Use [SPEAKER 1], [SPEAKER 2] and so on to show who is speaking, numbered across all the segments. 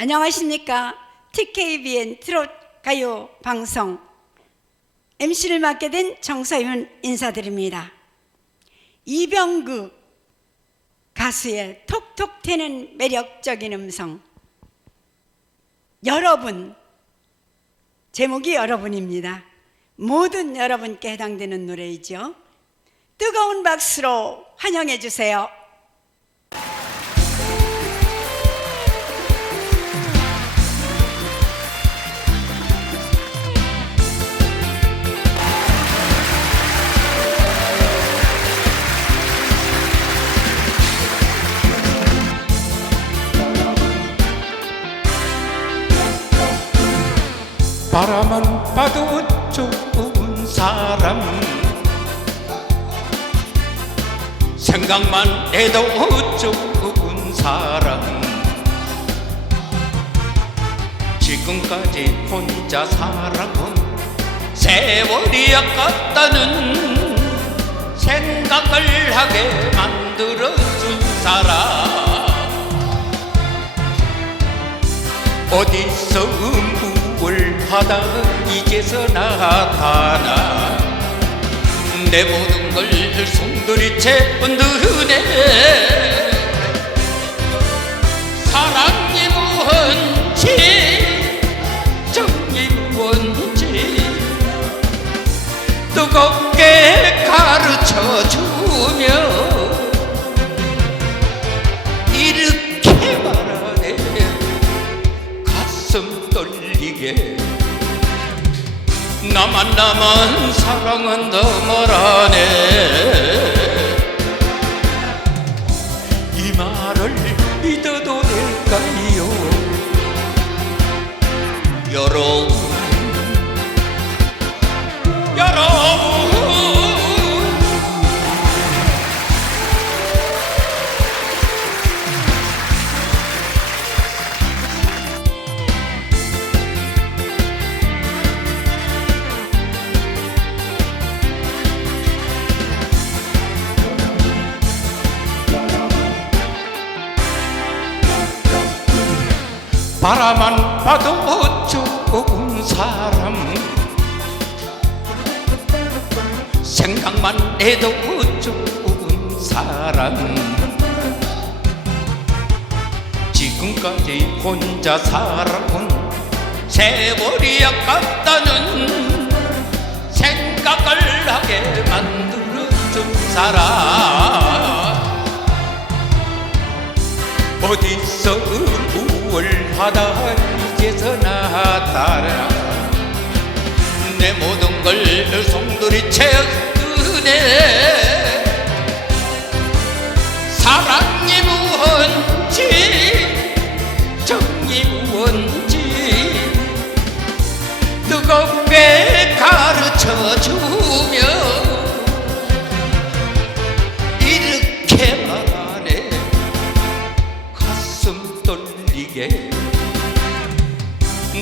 [SPEAKER 1] 안녕하십니까. TKBN 트롯 가요 방송 MC를 맡게 된 정서윤 인사드립니다. 이병국 가수의 톡톡 튀는 매력적인 음성. 여러분, 제목이 여러분입니다. 모든 여러분께 해당되는 노래이죠. 뜨거운 박수로 환영해 주세요.
[SPEAKER 2] 바라만 봐도 좋은 사람. 생각만 해도 좋은 사람. 지금까지 혼자 살아본 세월이 아깝다는 생각을 하게 만들어준 사람. 어디서 우 울하다 이제서 나타나? 내 모든 걸 송두리째 흔드네. 사랑 떨리게 나만 나만 사랑한다 말하네 바라만 봐도 좋은 사람. 생각만 해도 좋은 사람. 지금까지 혼자 살아온 세월이 아깝다는 생각을 하게 만들어준 사람. 어디서 우울하다 이제서 나타나. 내 모든 걸 송두리째 끄네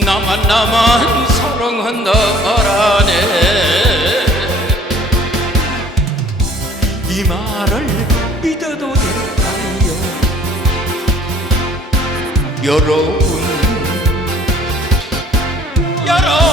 [SPEAKER 2] 나만 나만 사랑한다 말하네. 이 말을 믿어도 될까요? 여러분 여러분